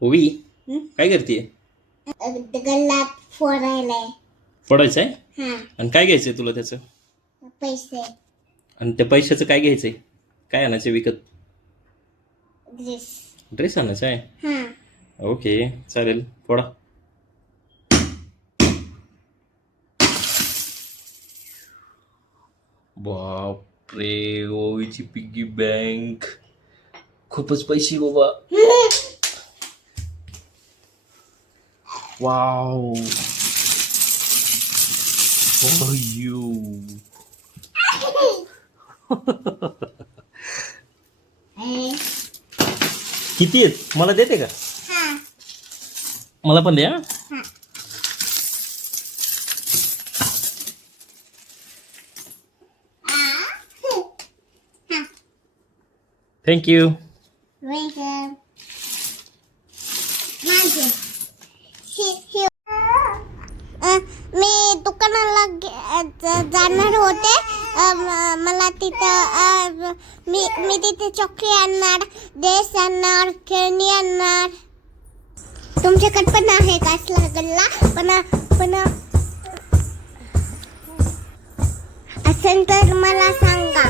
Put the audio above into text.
ओवी हं? काय करते? गल्लात फोडायलाय. फोडायचं आहे. हा आणि काय घ्यायचंय तुला त्याचं? पैसे आणि त्या पैशाचं काय घ्यायचंय? काय आणायचं विकत? ड्रेस. ड्रेस आणायचा आहे. हा ओके चालेल फोडा. बापरे ओवीची पिग्गी बँक खूपच पैसे बाबा. वाव यू किती आहेत मला देते का? हा मला पण द्या. हा थँक्यू. वेलकम. मी दुकानाला जाणार होते. मला तिथं मी तिथे चॉकलेट आणणार, ड्रेस आणणार, खेळणी आणणार. तुमच्याकडे पण आहे का असला गल्ला? पण असेल तर मला सांगा.